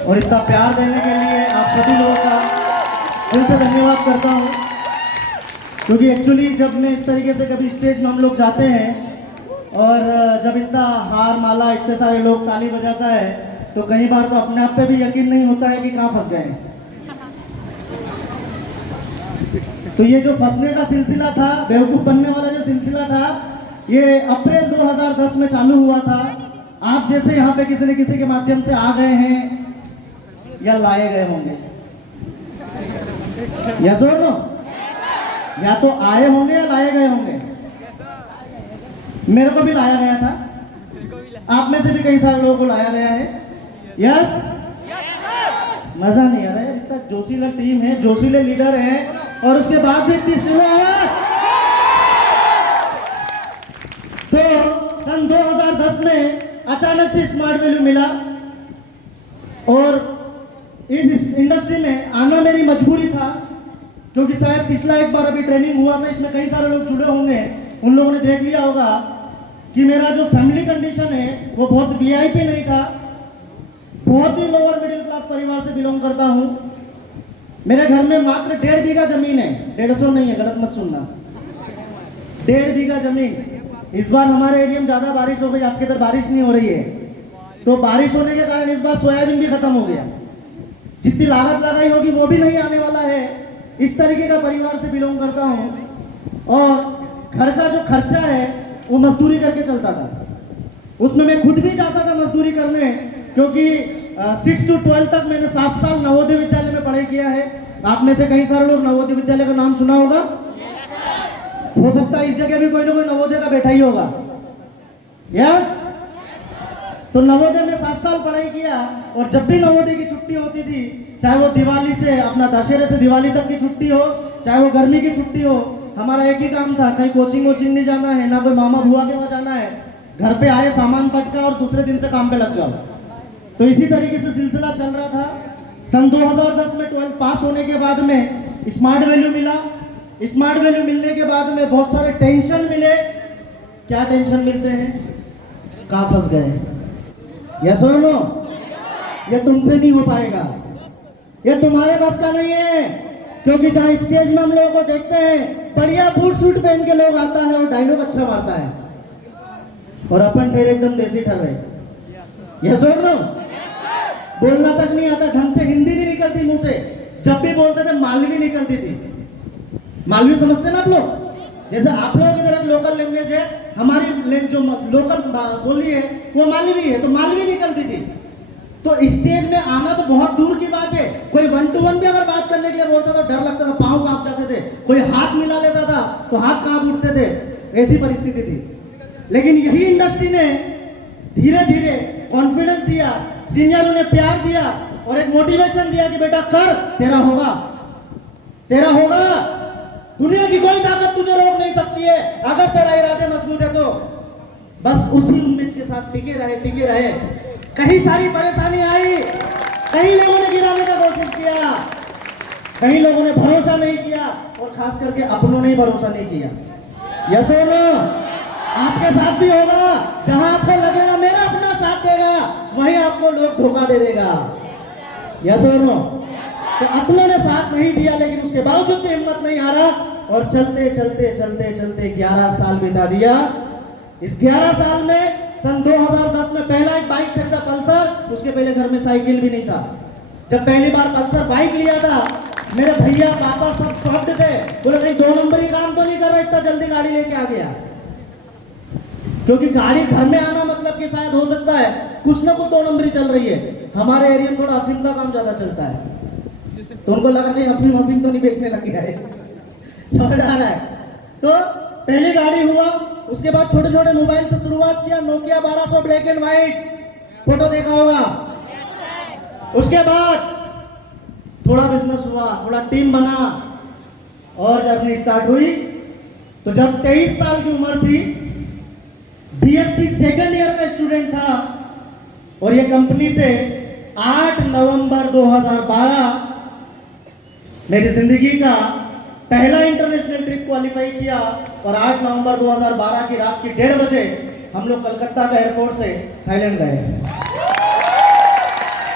और इतना प्यार देने के लिए आप सभी लोगों का दिल से धन्यवाद करता हूँ। क्योंकि एक्चुअली जब मैं इस तरीके से कभी स्टेज में हम लोग जाते हैं और जब इतना हार माला इतने सारे लोग ताली बजाता है तो कई बार तो अपने आप पे भी यकीन नहीं होता है कि कहाँ फंस गए हैं। तो ये जो फंसने का सिलसिला था, बेवकूफ़ बनने वाला जो सिलसिला था, ये अप्रैल 2010 में चालू हुआ था। आप जैसे यहाँ पे किसी न किसी के माध्यम से आ गए हैं या लाए गए होंगे, यस और नो? या तो आए होंगे या लाए गए होंगे। मेरे को भी लाया गया था, आप में से भी कई सारे लोगों को लाया गया है। यस, मजा नहीं आ रहा है। इतना जोशीला टीम है, जोशीले लीडर हैं और उसके बाद भी इतनी सेवा है। तो सन 2010 में अचानक से स्मार्ट वैल्यू मिला और इस इंडस्ट्री में आना मेरी मजबूरी था। क्योंकि शायद पिछला एक बार अभी ट्रेनिंग हुआ था, इसमें कई सारे लोग जुड़े होंगे, उन लोगों ने देख लिया होगा कि मेरा जो फैमिली कंडीशन है वो बहुत वीआईपी नहीं था। बहुत ही लोअर मिडिल क्लास परिवार से बिलोंग करता हूँ। मेरे घर में मात्र 1.5 बीघा जमीन है, 150 नहीं है, गलत मत सुनना, 1.5 बीघा जमीन। इस बार हमारे एरिया में ज्यादा बारिश हो गई, आपके इधर बारिश नहीं हो रही है, तो बारिश होने के कारण इस बार सोयाबीन भी खत्म हो गया। जितनी लागत लगाई होगी वो भी नहीं आने वाला है। इस तरीके का परिवार से बिलोंग करता हूँ और घर का जो खर्चा है वो मजदूरी करके चलता था। उसमें मैं खुद भी जाता था मजदूरी करने, क्योंकि 6 to 12 तक मैंने 7 साल नवोदय विद्यालय में पढ़ाई किया है। आप में से कई सारे लोग नवोदय विद्यालय का नाम सुना होगा। हो सकता है इस जगह भी कोई ना कोई नवोदय का बैठा ही होगा। यस, तो नवोदय में 7 साल पढ़ाई किया और जब भी नवोदय की छुट्टी होती थी, चाहे वो दिवाली से अपना दशहरे से दिवाली तक की छुट्टी हो, चाहे वो गर्मी की छुट्टी हो, हमारा एक ही काम था, कहीं कोचिंग वोचिंग नहीं जाना है, ना कोई मामा बुआ के वहाँ जाना है। घर पे आए, सामान पटका और दूसरे दिन से काम पे लग जाओ। तो इसी तरीके से सिलसिला चल रहा था। सन 2010 में 12th पास होने के बाद में स्मार्ट वैल्यू मिला। स्मार्ट वैल्यू मिलने के बाद में बहुत सारे टेंशन मिले। क्या टेंशन मिलते हैं? कहाँ फंस गए? यस और नो? ये तुमसे नहीं हो पाएगा, ये तुम्हारे बस का नहीं है। क्योंकि जहाँ स्टेज में हम लोगों को देखते हैं, बढ़िया बूट सूट पहन के लोग आता है और डायलॉग अच्छा मारता है और अपन ठहरे एकदम देसी ठहर रहे। यस और नो? बोलना तक नहीं आता, ढंग से हिंदी नहीं निकलती मुंह से। जब भी बोलते थे मालवी निकलती थी। मालवी समझते ना आप लोग? जैसे आप लोगों की तरह लोकल लैंग्वेज है, हमारी जो लोकल बोली है वो मालवी है, तो मालवी निकलती थी। तो स्टेज में आना तो बहुत दूर की बात है। कोई 1 to 1 भी अगर बात करने के लिए बोलता था, डर लगता था, पांव कांप जाते थे। कोई हाथ मिला लेता था तो हाथ कांप उठते थे। ऐसी परिस्थिति थी। लेकिन यही इंडस्ट्री ने धीरे धीरे कॉन्फिडेंस दिया, सीनियरों ने प्यार दिया और एक मोटिवेशन दिया कि बेटा कर, तेरा होगा, तेरा होगा। दुनिया की कोई ताकत तुझे रोक नहीं सकती है अगर तेरा इरादे मजबूत है तो। बस उसी उम्मीद के साथ टिके रहे, टिके रहे। कहीं सारी परेशानी आई, कई लोगों ने गिराने का कोशिश किया, कई लोगों ने भरोसा नहीं किया और खास करके अपनों ने ही भरोसा नहीं किया। यस और नो? आपके साथ भी होगा। जहां आपको लगेगा मेरा अपना साथ देगा, वहीं आपको लोग धोखा दे देगा। यस और नो? तो अपनों ने साथ नहीं दिया, लेकिन उसके बावजूद भी हिम्मत नहीं हारा और चलते चलते चलते चलते 11 साल बिता दिया। इस 11 साल में सन 2010 में पहला एक बाइक खरीदा, पल्सर। उसके पहले घर में साइकिल भी नहीं था। जब पहली बार पल्सर बाइक लिया था, मेरे भैया पापा सब शॉक्ड थे। बोले कहीं 2 नंबर ही काम तो नहीं कर रहा, इतना जल्दी गाड़ी लेके आ गया। क्योंकि गाड़ी घर में आना मतलब कि शायद हो सकता है कुछ ना कुछ 2 नंबरी चल रही है। हमारे एरिया में थोड़ा अफीम का काम ज्यादा चलता है, तो उनको लगा कि अफीम तो नहीं बेचने लग गया है। समझ आ रहा है? तो पहली गाड़ी हुआ, उसके बाद छोटे छोटे मोबाइल से शुरुआत किया। Nokia 1200 black and white, photo देखा होगा। उसके बाद थोड़ा बिजनेस हुआ, थोड़ा टीम बना और जर्नी स्टार्ट हुई। तो जब 23 साल की उम्र थी, बीएससी सेकंड ईयर का स्टूडेंट था और ये कंपनी से 8 नवंबर 2012 मेरी जिंदगी का पहला इंटरनेशनल ट्रिप क्वालिफाई किया और 8 नवंबर 2012 की रात की 1:30 बजे हम लोग कलकत्ता का एयरपोर्ट से थाईलैंड गए।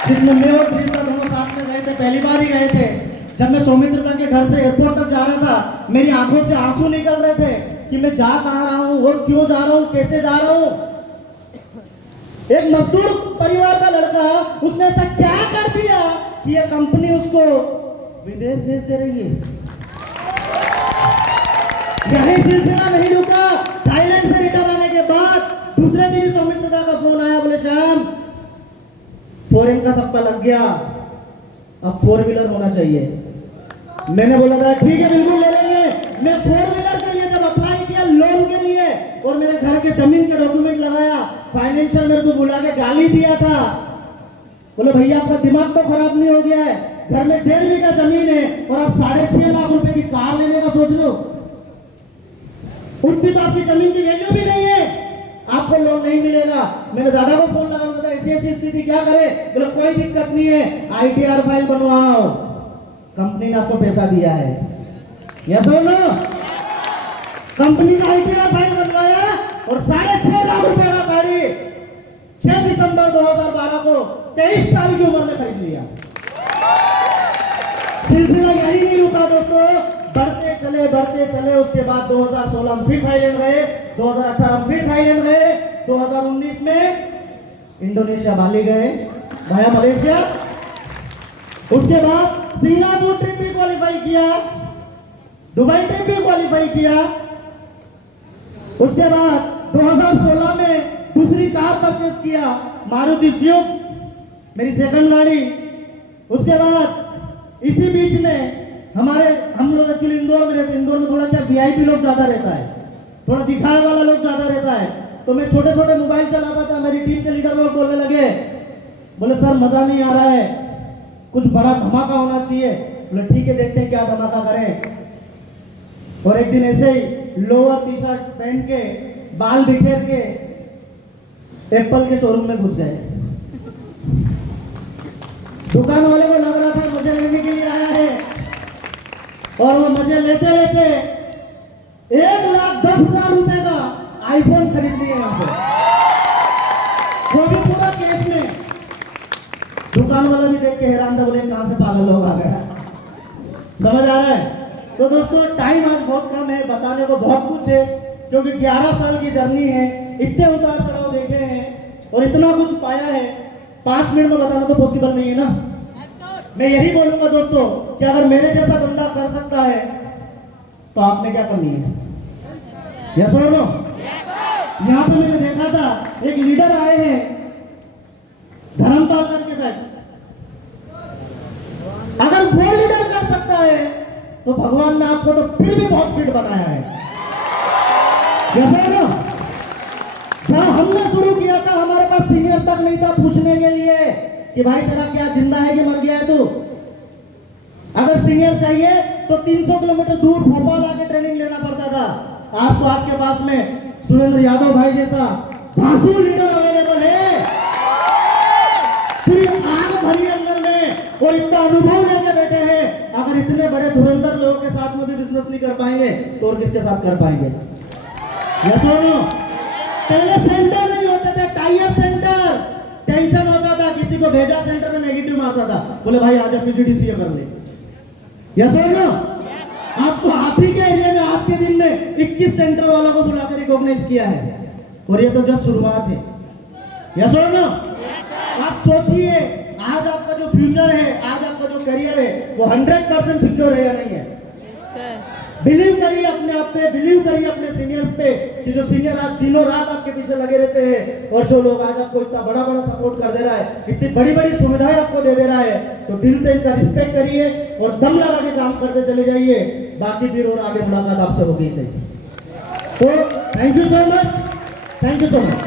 जिसमें मैं और प्रियंका दोनों साथ में गए थे, पहली बार ही गए थे। जब मैं सौमित्रता के घर से एयरपोर्ट तक जा रहा था, मेरी आंखों से आंसू निकल रहे थे कि मैं जा कहाँ रहा हूँ और क्यों जा रहा हूँ, कैसे जा रहा हूँ। एक मजदूर परिवार का लड़का, उसने ऐसा क्या कर दिया कि ये कंपनी उसको विदेश भेज दे रही है। यही सिलसिला नहीं रुका। थाईलैंड से रिटर्न आने के बाद दूसरे दिन सौमित्रता का फोन आया, बोले श्याम फॉरेन का धक्का लग गया, अब 4 व्हीलर होना चाहिए। मैंने बोला था ठीक है बिल्कुल ले लेंगे। मैं 4 व्हीलर के लिए जब अप्लाई किया लोन के लिए और मेरे घर के जमीन के डॉक्यूमेंट लगाया, फाइनेंशियल मेरे को बुला के गाली दिया था, बोले भैया आपका दिमाग तो खराब नहीं हो गया है, घर में 1.5 बीघा जमीन है और आप 6.5 लाख रुपए की कार लेने का सोच रहे हो। उतनी तो आपकी जमीन की वैल्यू भी नहीं है, आपको लोन नहीं मिलेगा। मेरे दादा को फोन लगा, बोला ऐसी स्थिति क्या करे, बोले कोई दिक्कत नहीं है, ITR फाइल बनवाओ, कंपनी ने आपको पैसा दिया है। यस और नो? कंपनी का ITR फाइल बनवाया और 6.5 लाख रुपए का गाड़ी 6 दिसंबर 2012 को 23 साल की उम्र में खरीद लिया। सिलसिला यही नहीं रुका दोस्तों, बढ़ते चले। उसके बाद 2016 में फिर थाईलैंड गए, 2018 में फिर थाईलैंड गए, 2019 में इंडोनेशिया बाली गए, भाया मलेशिया। उसके बाद सिंगापुर ट्रिप भी क्वालिफाई किया, दुबई ट्रिप भी क्वालिफाई किया। उसके बाद 2016 में दूसरी कार परचेस किया, मारुति स्विफ्ट, मेरी सेकंड गाड़ी। उसके बाद इसी बीच में हम लोग एक्चुअली इंदौर में रहते हैं। इंदौर में थोड़ा क्या VIP लोग ज्यादा रहता है, थोड़ा दिखाने वाला लोग ज्यादा रहता है। तो मैं छोटे छोटे मोबाइल चलाता था, मेरी टीम के लीडर लोग बोलने लगे, बोले सर मजा नहीं आ रहा है, कुछ बड़ा धमाका होना चाहिए। बोले ठीक है देखते हैं क्या धमाका करें। और एक दिन ऐसे ही लोअर टी शर्ट पहन के, बाल बिखेर के एप्पल के शोरूम में घुस गए। दुकान वाले को लग रहा था मजे लेने के लिए आया है, और वो मजे लेते लेते 1,10,000 रुपए का आईफोन खरीद लिए यहां से, वो भी पूरा कैश में। दुकान वाला भी देख के हैरान था, बोले कहां से पागल लोग आ गया। समझ आ रहा है? तो दोस्तों टाइम आज बहुत कम है, बताने को बहुत कुछ है, क्योंकि 11 साल की जर्नी है, इतने उतार चढ़ाव देखे हैं और इतना कुछ पाया है। 5 मिनट में बताना तो पॉसिबल नहीं है ना। मैं यही बोलूंगा दोस्तों कि अगर मेरे जैसा बंदा कर सकता है तो आपने क्या करनी है। यस और नो? यहाँ पे मैंने देखा था एक लीडर आए हैं धर्मपाल करके साहब, अगर वो लीडर कर सकता है तो भगवान ने आपको तो फिर भी बहुत फिट बनाया है। यस और नो? जहां हमने शुरू किया था हमारे पास सीनियर तक नहीं था पूछने के लिए कि भाई तेरा क्या जिंदा है कि मर गया है तू। अगर सीनियर चाहिए तो 300 किलोमीटर दूर भोपाल आके ट्रेनिंग लेना पड़ता था। आज तो आपके पास में सुरेंद्र यादव भाई जैसा धांसू लीडर अवेलेबल है, पूरी आग भरी अंदर में और इतना अनुभव लेके बैठे हैं। अगर इतने बड़े धुरंधर लोगों के साथ में भी बिजनेस नहीं कर पाएंगे तो और किसके साथ कर पाएंगे। यस और नो? पहले सेंटर नहीं होते थे, टाई अप सेंटर। टेंशन होता था, किसी को भेजा सेंटर में नेगेटिव मारता था, बोले भाई आज PGDCA कर ले। यस और नो? आपको आप ही के एरिया में आज के दिन में 21 सेंटर वालों को बुलाकर रिकॉग्नाइज किया है, और ये तो जस्ट शुरुआत है। यस और नो? आप सोचिए आज आपका जो फ्यूचर है, आज आपका जो करियर है वो 100% सिक्योर है या नहीं है। बिलीव करिए अपने आप पे, बिलीव करिए अपने सीनियर्स पे, कि जो सीनियर आज दिनों रात आपके पीछे लगे रहते हैं, और जो लोग आज आपको इतना बड़ा बड़ा सपोर्ट कर दे रहा है, इतनी बड़ी बड़ी सुविधाएं आपको दे रहा है, तो दिल से इनका रिस्पेक्ट करिए और दम लगा के काम करते चले जाइए। बाकी फिर और आगे मुलाकात आपसे होगी सही। तो thank you so much, thank you so much,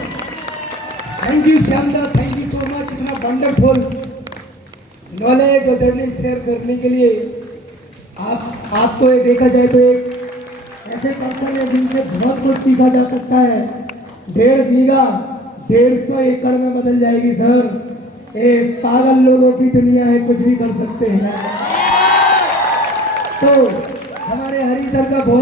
thank you Shyam दा, थैंक यू सो मच इतना वंडरफुल नॉलेज और जर्नी शेयर करने के लिए। आप तो ये देखा जाए तो एक ऐसे पर्सन है जिनसे बहुत कुछ सीखा जा सकता है। 1.5 बीघा 150 एकड़ में बदल जाएगी सर। ये पागल लोगों की दुनिया है, कुछ भी कर सकते हैं। तो हमारे हरी सर का बहुत